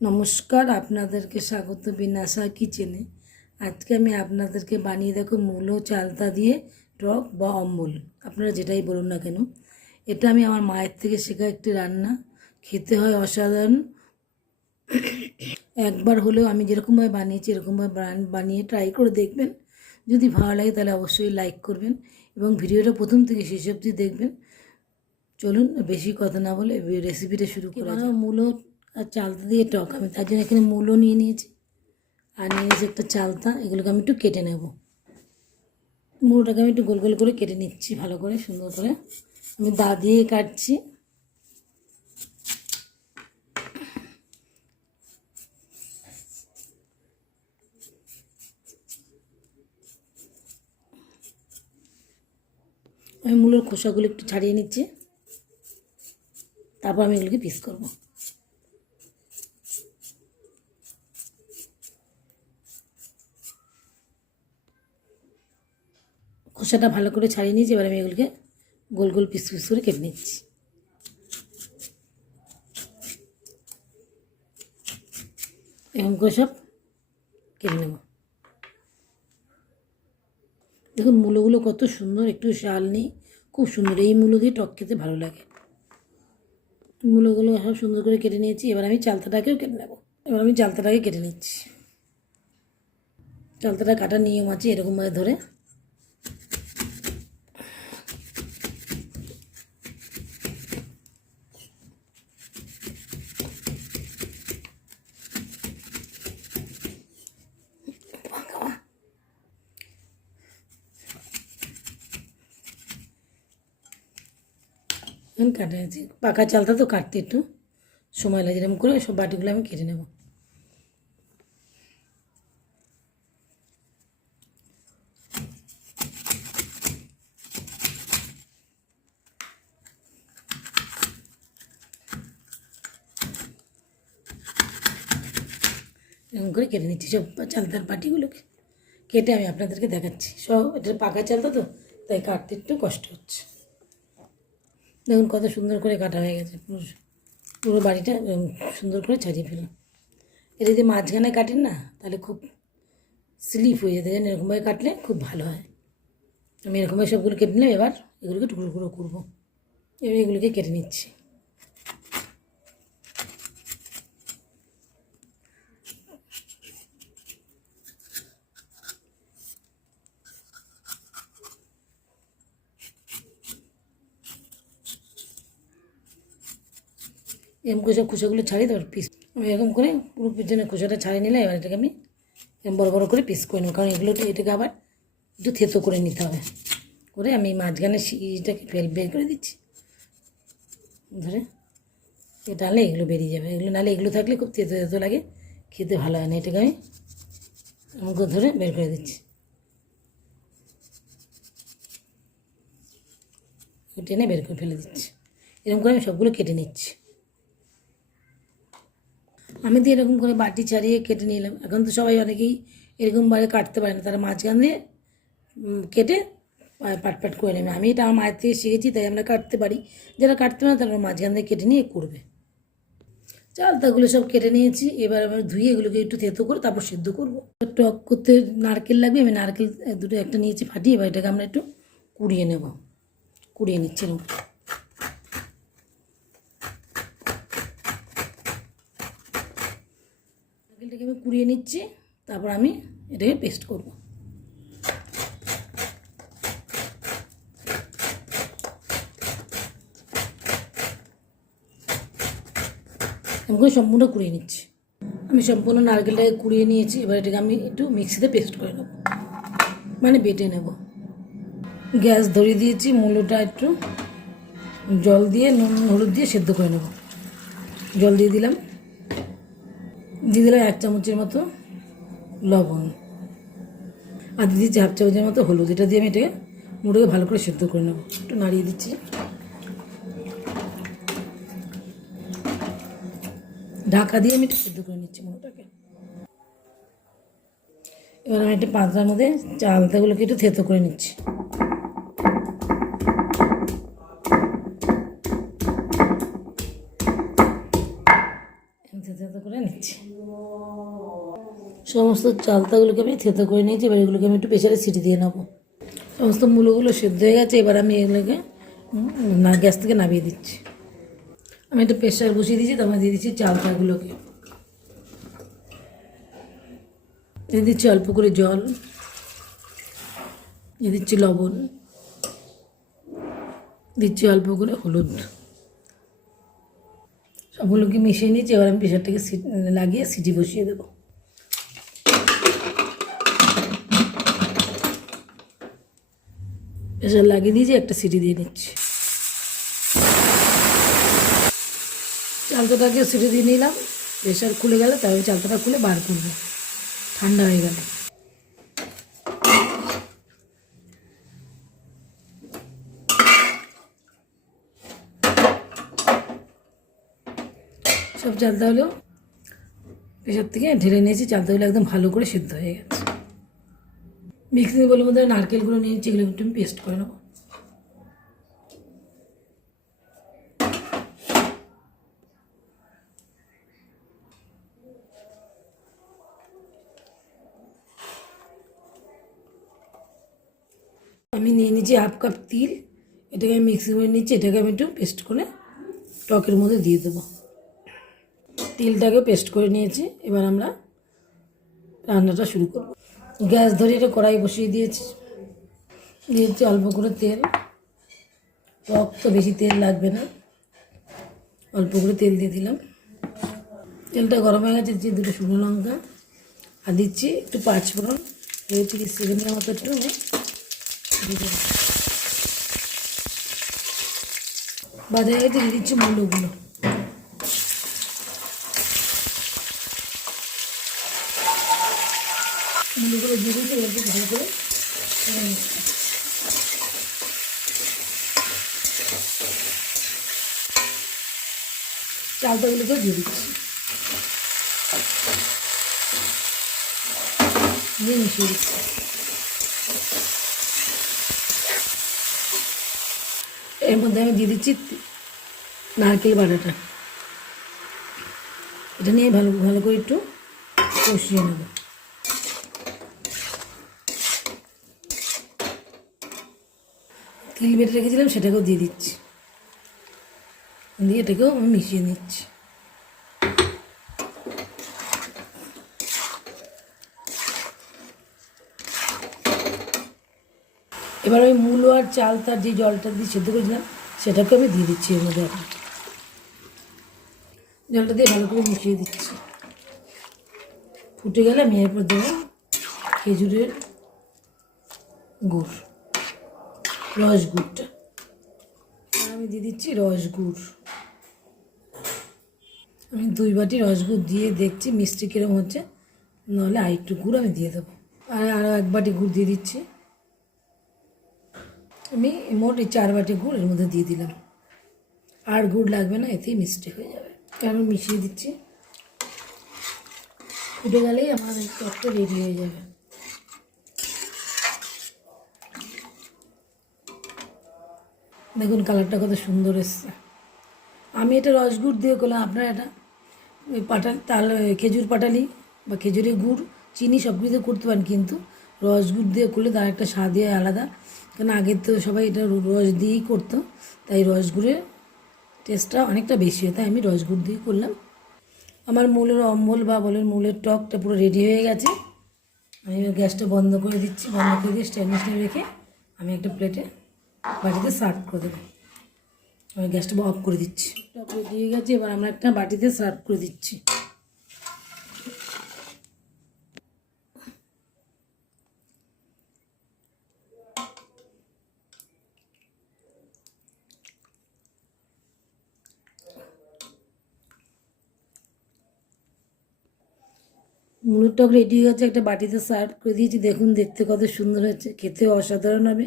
নমস্কার, আপনাদেরকে স্বাগত বিনাশা কিচেনে। আজকে আমি আপনাদেরকে বানিয়ে দেখো মূলো চালতা দিয়ে টক বা অম্বল, আপনারা যেটাই বলুন না কেন। এটা আমি আমার মায়ের থেকে শেখা একটি রান্না, খেতে হয় অসাধারণ। একবার হলেও আমি যেরকমভাবে বানিয়েছি এরকমভাবে বানিয়ে ট্রাই করে দেখবেন। যদি ভালো লাগে তাহলে অবশ্যই লাইক করবেন এবং ভিডিওটা প্রথম থেকে শেষ অবধি দেখবেন। চলুন বেশি কথা না বলে রেসিপিটা শুরু করা যাক। মূলো আর চালতা দিয়ে টক, আমি তার জন্য এখানে মূলো নিয়ে নিয়েছি আর নিয়ে নিয়েছি একটা চালতা। এগুলোকে আমি একটু কেটে নেব। মূলোটাকে আমি একটু গোল গোল করে কেটে নিচ্ছি, ভালো করে সুন্দর করে আমি দা দিয়ে কাটছি। আমি মূলোর খোসাগুলো একটু ছাড়িয়ে নিচ্ছি, তারপর আমি এগুলোকে পিস করব। খোসাটা ভালো করে ছাড়িয়ে নিয়েছি, এবার আমি এগুলোকে গোল গোল পিস পিস করে কেটে নিচ্ছি। এরকম করে সব কেটে নেব। দেখুন মূলোগুলো কত সুন্দর, একটু শাল নেই, খুব সুন্দর। এই মূলো দিয়ে টক খেতে ভালো লাগে। মূলোগুলো সব সুন্দর করে কেটে নিয়েছি, এবার আমি চালতাটাকেও কেটে নেব। এবার আমি চালতাটাকে কেটে নিচ্ছি। চালতাটা কাটার নিয়ম আছে, এরকমভাবে ধরে কাটে নিয়েছি। পাকা চালতা তো কাটতে একটু সময় লাগে, এরকম করে সব বাটিগুলো আমি কেটে নেব। এরকম করে কেটে নিচ্ছি সব চালতার বাটিগুলোকে। কেটে আমি আপনাদেরকে দেখাচ্ছি। সব এটা পাকা চালতা তো, তাই কাটতে একটু কষ্ট হচ্ছে। দেখুন কত সুন্দর করে কাটা হয়ে গেছে, পুরো পুরো বাড়িটা সুন্দর করে ছাড়িয়ে ফেললাম। এটা যদি মাঝখানে কাটেন না তাহলে খুব স্লিপ হয়ে যেতে, যেন এরকমভাবে কাটলে খুব ভালো হয়। আমি এরকমভাবে সবগুলো কেটে নিলাম। এবার এগুলোকে টুকরো টুকরো করবো। এবার এগুলোকে কেটে নিচ্ছি। এরকম করে সব খোসাগুলো ছাড়িয়ে তারপর পিস আমি এরকম করে পুরো পিছনে খোসাটা ছাড়িয়ে নিলে এবার এটাকে আমি বড় বড় করে পিস করে নেব, কারণ এটাকে আবার একটু থেতো করে নিতে হবে। করে আমি মাঝখানে সিটাকে বের করে দিচ্ছি ধরে। এটা নাহলে এগুলো বেরিয়ে যাবে, এগুলো নাহলে এগুলো থাকলে খুব থেতো থেতো লাগে, খেতে ভালো হয় না। এটাকে আমি আমাকে ধরে বের করে দিচ্ছি, টেনে বের করে ফেলে দিচ্ছি। এরকম করে আমি সবগুলো কেটে নিচ্ছি। আমি তো এরকম করে বাটি ছাড়িয়ে কেটে নিলাম। এখন তো সবাই অনেকেই এরকমভাবে কাটতে পারে না, তারা মাঝখান দিয়ে কেটে পাট পাট করে নেবে। আমি এটা আমার মায়ের থেকে শিখেছি, তাই আমরা কাটতে পারি। যারা কাটতে পারে তারা মাঝখান দিয়ে কেটে নিয়ে করবে। চালতাগুলো সব কেটে নিয়েছি। এবার আমি ধুয়ে এগুলোকে একটু থেতো করে তারপর সেদ্ধ করবো। টক করতে নারকেল লাগবে, আমি নারকেল দুটো একটা নিয়েছি ফাটিয়ে। এবার এটাকে আমরা একটু কুড়িয়ে নেব, কুড়িয়ে নিচ্ছি এরকম। নারকেলটাকে আমি কুড়িয়ে নিচ্ছি, তারপর আমি এটাকে পেস্ট করবো। আমি সম্পূর্ণ কুড়িয়ে নিচ্ছি। আমি সম্পূর্ণ নারকেলটাকে কুড়িয়ে নিয়েছি। এবার এটাকে আমি একটু মিক্সিতে পেস্ট করে নেব, মানে বেটে নেব। গ্যাস ধরিয়ে দিয়েছি। মূলোটা একটু জল দিয়ে নুন হলুদ দিয়ে সেদ্ধ করে নেব। জল দিয়ে দিলাম 1 চামচের মতো লবণ, আর দিয়ে দিচ্ছি 1/2 চামচের মতো হলুদ। এটা দিয়ে আমি এটাকে মূলোকে ভালো করে সেদ্ধ করে নেব। একটু নাড়িয়ে দিচ্ছি। ঢাকা দিয়ে আমি একটু সেদ্ধ করে নিচ্ছি মূলোটাকে। এবার আমি একটা পাত্রের মধ্যে চালতাগুলোকে একটু থেতো করে নিচ্ছি। থেতো করে নিচ্ছি। সমস্ত চালতাগুলোকে আমি থেতো করে নিয়েছি, এবার এগুলোকে আমি একটু প্রেসারে সিটি দিয়ে নেবো। সমস্ত মূলোগুলো সেদ্ধ হয়ে গেছে, এবার আমি এগুলোকে গ্যাস থেকে নামিয়ে দিচ্ছি। আমি একটা প্রেসার বসিয়ে দিয়েছি, তারপরে দিয়ে দিচ্ছি চালতাগুলোকে, দিয়ে দিচ্ছি অল্প করে জল, দিয়ে দিচ্ছি লবণ, দিচ্ছি অল্প করে হলুদ, সবগুলোকে মিশিয়ে নিচ্ছি। এবার আমি প্রেসারটাকে লাগিয়ে সিটি বসিয়ে দেবো। প্রেসার লাগিয়ে দিয়েছি, একটা সিটি দিয়ে নিচ্ছি। চালতাটাকে সিটি দিয়ে নিলাম, প্রেসার খুলে গেলে তারপরে চালতাটা খুলে বার করবো, ঠান্ডা হয়ে গেলে। সব চালতাগুলো প্রেসার থেকে ঢেলে নিয়েছি, চালতাগুলো একদম ভালো করে সিদ্ধ হয়ে গেছে। মিক্সিং বোলের মধ্যে নারকেলগুলো নিয়েছি, এগুলো একটু আমি পেস্ট করে নেবো। আমি নিয়ে নিচ্ছি হাফ কাপ তিল, এটাকে আমি মিক্সি করে নিচ্ছি, এটাকে আমি একটু পেস্ট করে টকের মধ্যে দিয়ে দেবো। তিলটাকে পেস্ট করে নিয়েছি, এবার আমরা রান্নাটা শুরু করব। গ্যাস ধরে এটা কড়াই বসিয়ে দিয়েছি, দিয়েছি অল্প করে তেল, টক তো বেশি তেল লাগবে না, অল্প করে তেল দিয়ে দিলাম। তেলটা গরম হয়ে গেছে, দিচ্ছি দুটো শুকনো লঙ্কা, আর দিচ্ছি একটু পাঁচফোড়ন, 30 সেকেন্ডের মতো একটু বাজারে গেছে, দিয়ে দিচ্ছি মূলোগুলো। মূলোগুলো দিয়ে দিচ্ছি, একটু ভালো করে চালতাগুলোকেও দিয়ে দিচ্ছি, দিয়ে মিশিয়ে দিচ্ছি। এর মধ্যে আমি দিয়ে দিচ্ছি নারকেল বাটাটা, এটা নিয়ে ভালো ভালো করে একটু কষিয়ে নেব। তিল বেটে রেখেছিলাম সেটাকেও দিয়ে দিচ্ছি, দিয়ে এটাকেও আমি মিশিয়ে নিচ্ছি। এবার ওই মূলো আর চালতার যে জলটা দিয়ে সেদ্ধ করেছিলাম সেটাকে আমি দিয়ে দিচ্ছি এর মধ্যে। এখন জলটা দিয়ে ভালো করে মিশিয়ে দিচ্ছি, ফুটে গেলে আমি এরপর দেবো খেজুরের গুড়, রসগুড়টা। আমি দিয়ে দিচ্ছি রসগুড়, আমি 2 বাটি রসগুড় দিয়ে দেখছি মিষ্টি কীরকম হচ্ছে, নাহলে আর একটু গুড় আমি দিয়ে দেবো। আর আরও 1 বাটি গুড় দিয়ে দিচ্ছি। আমি মোট 4 বাটি গুড় এর মধ্যে দিয়ে দিলাম, আর গুড় লাগবে না, এতেই মিষ্টি হয়ে যাবে। আমি মিশিয়ে দিচ্ছি, ফুটে গেলেই আমার এই টকটা রেডি হয়ে যাবে। দেখুন কালারটা কত সুন্দর এসছে। আমি এটা রসগুড় দিয়ে করলাম, আপনারা এটা ওই খেজুর পাটালি বা খেজুরের গুড়, চিনি সব কিছু করতে পারেন, কিন্তু রসগুড় দিয়ে করলে তার একটা স্বাদই আলাদা। কারণ আগের তো সবাই এটা রস দিয়েই করতো, তাই রসগুড়ের টেস্টটা অনেকটা বেশি হয়, তাই আমি রসগুড় দিয়ে করলাম। আমার মূলের অম্বল বা বলেন মূলের টকটা পুরো রেডি হয়ে গেছে। আমি গ্যাসটা বন্ধ করে দিচ্ছি, বন্ধ করে দিয়ে স্ট্যান্ড রেখে আমি একটা প্লেটে বাটিতে সার্ভ করে দেবো। আমি গ্যাসটা অফ করে দিচ্ছি, টক রেডি হয়ে গেছে। এবার আমরা একটা বাটিতে সার্ভ করে দিচ্ছি। মুলোর টক রেডি হয়ে গেছে, একটা বাটিতে সার্ভ করে দিয়েছি। দেখুন দেখতে কত সুন্দর হয়েছে, খেতেও অসাধারণ হবে।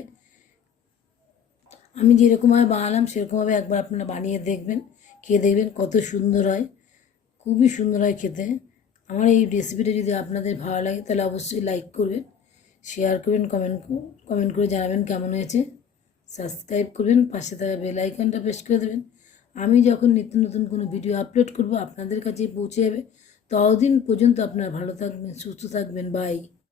আমি যেরকমভাবে বানালাম সেরকমভাবে একবার আপনারা বানিয়ে দেখবেন, খেয়ে দেখবেন কত সুন্দর হয়, খুবই সুন্দর হয় খেতে। আমার এই রেসিপিটা যদি আপনাদের ভালো লাগে তাহলে অবশ্যই লাইক করবেন, শেয়ার করবেন, কমেন্ট করে জানাবেন কেমন হয়েছে। সাবস্ক্রাইব করবেন, পাশে থাকা বেল আইকনটা প্রেস করে দেবেন। আমি যখন নিত্য নতুন কোনো ভিডিও আপলোড করব আপনাদের কাছে পৌঁছে যাবে ততদিন পর্যন্ত আপনারা ভালো থাকবেন, সুস্থ থাকবেন। বাই।